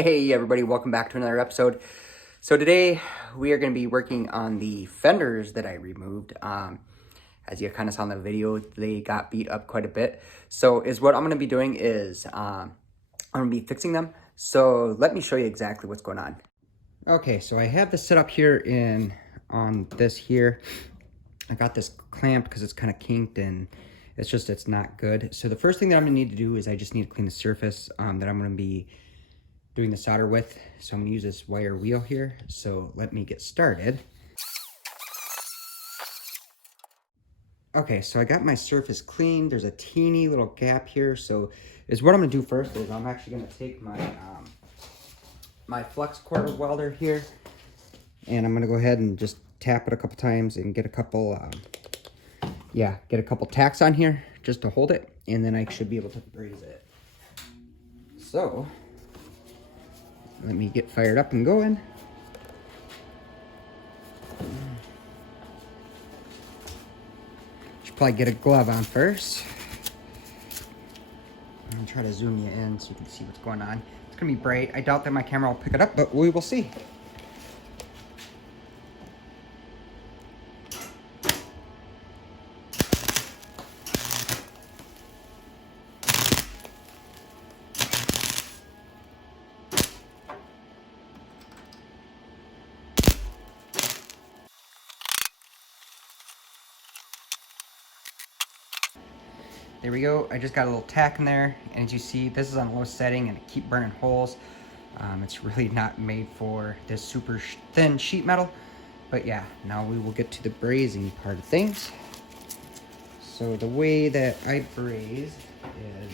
Hey everybody, welcome back to another episode. So today we are going to be working on the fenders that I removed. As you kind of saw in the video, they got beat up quite a bit. So what I'm going to be doing is I'm going to be fixing them. So let me show you exactly what's going on. Okay, so I have this set up here on this here. I got this clamped because it's kind of kinked and it's not good. So the first thing that I'm going to need to do is I just need to clean the surface that I'm going to be doing the solder with. So I'm gonna use this wire wheel here. So let me get started. Okay, so I got my surface clean. There's a teeny little gap here. So what I'm gonna do first is I'm actually gonna take my my flux core welder here, and I'm gonna go ahead and just tap it a couple times and get a couple tacks on here just to hold it, and then I should be able to braze it. So let me get fired up and going. Should probably get a glove on first. I'm gonna try to zoom you in so you can see what's going on. It's gonna be bright. I doubt that my camera will pick it up, but we will see. There we go. I just got a little tack in there, and as you see, this is on low setting and it keep burning holes. It's really not made for this super thin sheet metal, but yeah, now we will get to the brazing part of things. So the way that I braze is,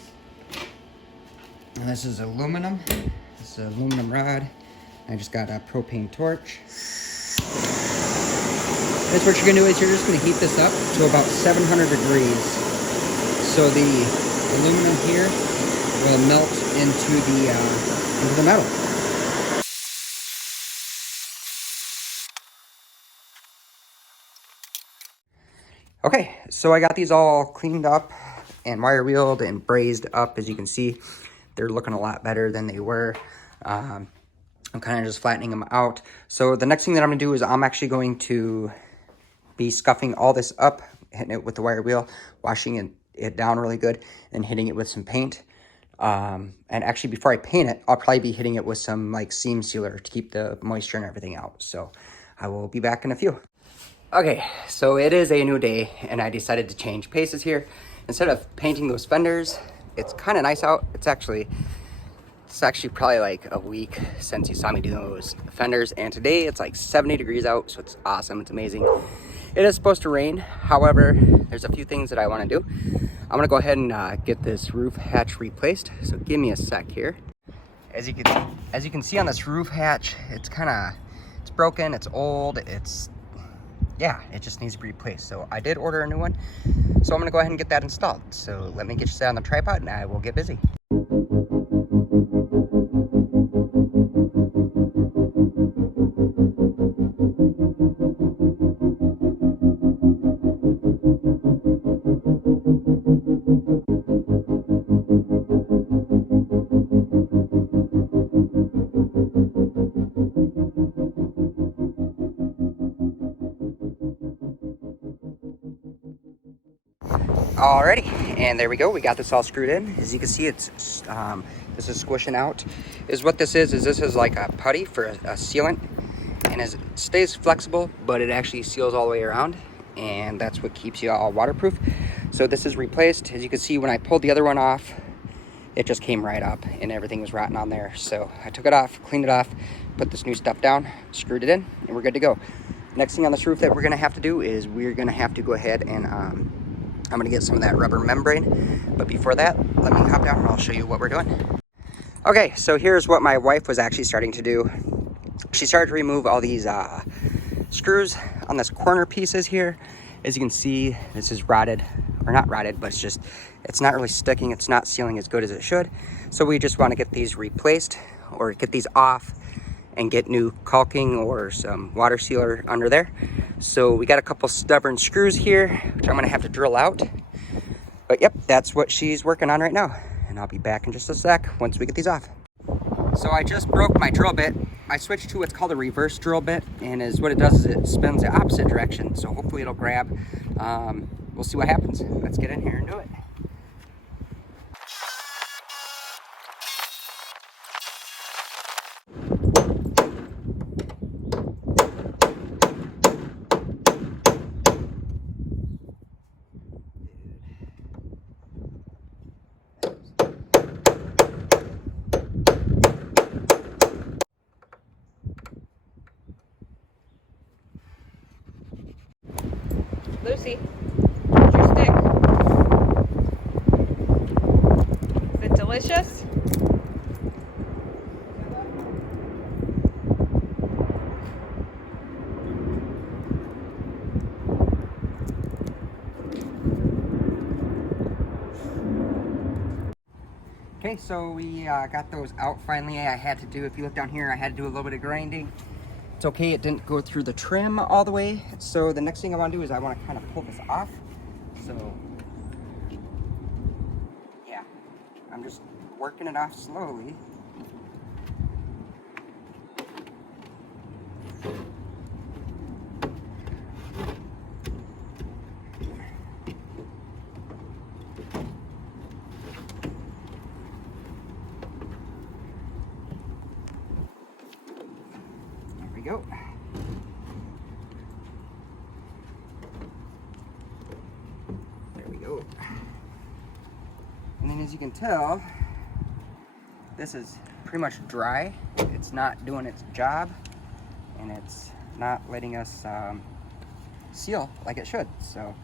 and this is aluminum. This is an aluminum rod. I just got a propane torch. That's what you're gonna do is you're just gonna heat this up to about 700 degrees. So the aluminum here will melt into the metal. Okay, so I got these all cleaned up and wire wheeled and brazed up. As you can see, they're looking a lot better than they were. I'm kind of just flattening them out. So the next thing that I'm gonna do is I'm actually going to be scuffing all this up, hitting it with the wire wheel, washing it down really good, and hitting it with some paint. And actually, before I paint it, I'll probably be hitting it with some like seam sealer to keep the moisture and everything out. So I will be back in a few. Okay, so it is a new day, and I decided to change paces here. Instead of painting those fenders, it's kind of nice out. It's actually probably like a week since you saw me do those fenders, and today it's like 70 degrees out, so it's awesome. It's amazing. It is supposed to rain. However, there's a few things that I want to do. I'm gonna go ahead and get this roof hatch replaced. So give me a sec here. As you can see on this roof hatch, it's broken, it's old, it just needs to be replaced. So I did order a new one. So I'm gonna go ahead and get that installed. So let me get you set on the tripod and I will get busy. Alrighty, and there we go. We got this all screwed in. As you can see, this is squishing out. This is like a putty for a sealant, and it stays flexible, but it actually seals all the way around, and that's what keeps you all waterproof. So this is replaced. As you can see, when I pulled the other one off, it just came right up, and everything was rotten on there. So I took it off, cleaned it off, put this new stuff down, screwed it in, and we're good to go. Next thing on this roof that we're gonna have to do is we're gonna have to go ahead and I'm gonna get some of that rubber membrane, but before that, let me hop down and I'll show you what we're doing. Okay, so here's what my wife was actually starting to do. She started to remove all these screws on this corner pieces here. As you can see, this is rotted, or not rotted, but it's not really sticking, it's not sealing as good as it should. So we just wanna get these replaced or get these off and get new caulking or some water sealer under there. So we got a couple stubborn screws here, which I'm gonna have to drill out. But yep, that's what she's working on right now. And I'll be back in just a sec once we get these off. So I just broke my drill bit. I switched to what's called a reverse drill bit, and what it does is it spins the opposite direction. So hopefully it'll grab. We'll see what happens. Let's get in here and do it. Lucy, here's your stick. Is it delicious? Okay, so we got those out finally. I had to do, if you look down here, I had to do a little bit of grinding. It's okay, it didn't go through the trim all the way. So the next thing I want to do is I want to kind of pull this off. So yeah, I'm just working it off slowly. There we go. There we go. And then as you can tell, this is pretty much dry. It's not doing its job, and it's not letting us seal like it should. So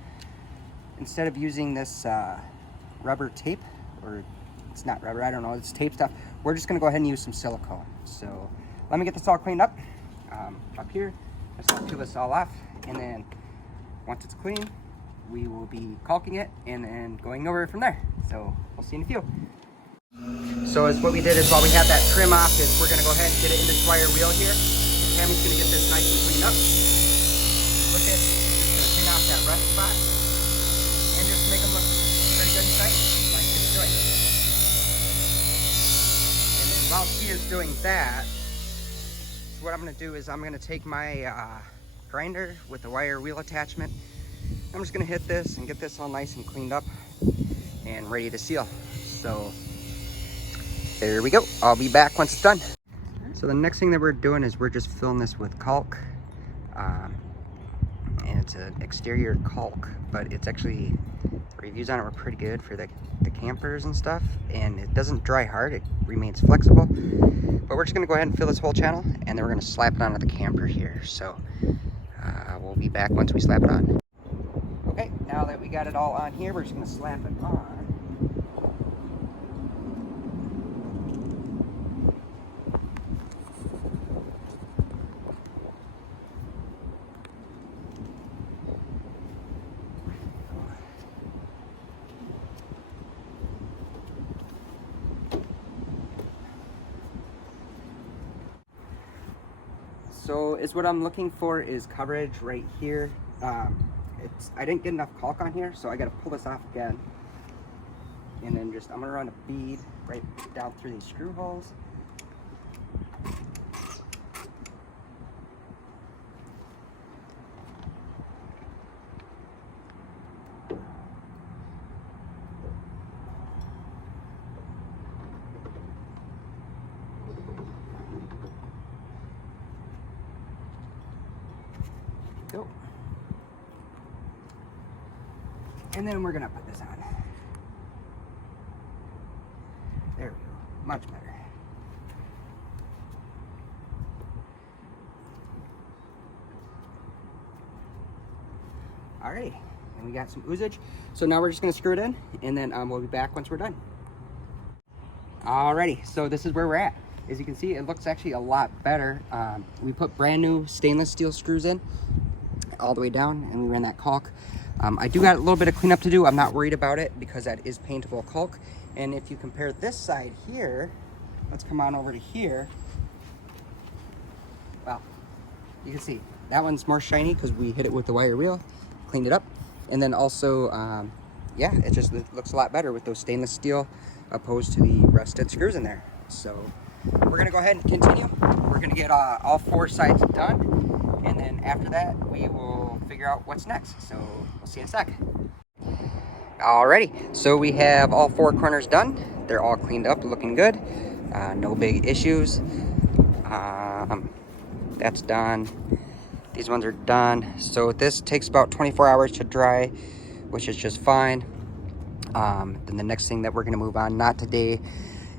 instead of using this rubber tape, or it's not rubber, I don't know, it's tape stuff, we're just gonna go ahead and use some silicone. So let me get this all cleaned up. Up here, just gonna peel this all off, and then once it's clean, we will be caulking it and then going over from there. So we'll see in a few. So as what we did is while we had that trim off, is we're gonna go ahead and get it in this wire wheel here. And Tammy's gonna get this nice and cleaned up. Look at, just gonna clean off that rust spot and just make them look pretty good and shiny, like it's doing. And then while she is doing that, so what I'm gonna do is I'm gonna take my grinder with the wire wheel attachment. I'm just gonna hit this and get this all nice and cleaned up and ready to seal. So there we go. I'll be back once it's done. So the next thing that we're doing is we're just filling this with caulk. And it's an exterior caulk, but it's actually, the reviews on it were pretty good for the campers and stuff. And it doesn't dry hard, it remains flexible. But we're just gonna go ahead and fill this whole channel, and then we're gonna slap it onto the camper here. So we'll be back once we slap it on. Okay, now that we got it all on here, we're just gonna slap it on. So is what I'm looking for is coverage right here. I didn't get enough caulk on here, so I gotta pull this off again. And then I'm gonna run a bead right down through these screw holes. Go. And then we're gonna put this on. There we go, much better. Alrighty, and we got some oozage. So now we're just gonna screw it in, and then we'll be back once we're done. Alrighty, so this is where we're at. As you can see, it looks actually a lot better. We put brand new stainless steel screws in all the way down, and we ran that caulk. I do got a little bit of cleanup to do. I'm not worried about it because that is paintable caulk. And if you compare this side here, let's come on over to here. Well, you can see that one's more shiny because we hit it with the wire reel, cleaned it up. And then also, yeah, it looks a lot better with those stainless steel opposed to the rusted screws in there. So we're gonna go ahead and continue. We're gonna get all 4 sides done, and then after that we will figure out what's next. So we'll see you in a sec. Alrighty, so we have all 4 corners done. They're all cleaned up, looking good. No big issues. That's done. These ones are done. So this takes about 24 hours to dry, which is just fine. Then the next thing that we're gonna move on, not today,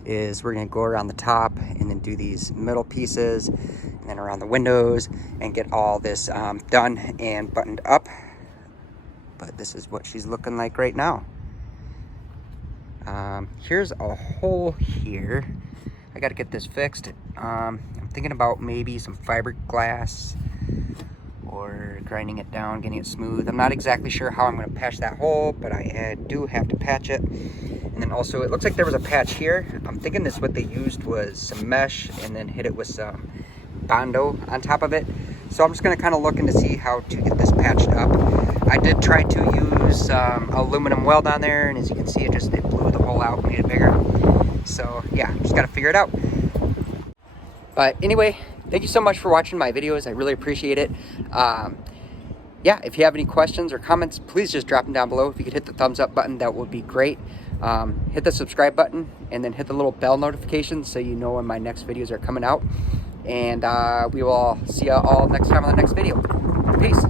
is we're gonna go around the top and then do these middle pieces and then around the windows and get all this done and buttoned up. But this is what she's looking like right now. Here's a hole here. I gotta get this fixed. I'm thinking about maybe some fiberglass or grinding it down, getting it smooth. I'm not exactly sure how I'm gonna patch that hole, but I do have to patch it. And then also, it looks like there was a patch here. I'm thinking this, what they used was some mesh and then hit it with some Bondo on top of it. So I'm just gonna kind of looking to see how to get this patched up. I did try to use aluminum weld on there, and as you can see, it blew the hole out, made it bigger. So yeah, just gotta figure it out. But anyway, thank you so much for watching my videos. I really appreciate it. Yeah, if you have any questions or comments, please just drop them down below. If you could hit the thumbs up button, that would be great. Hit the subscribe button and then hit the little bell notification so you know when my next videos are coming out. And we will see you all next time on the next video. Peace.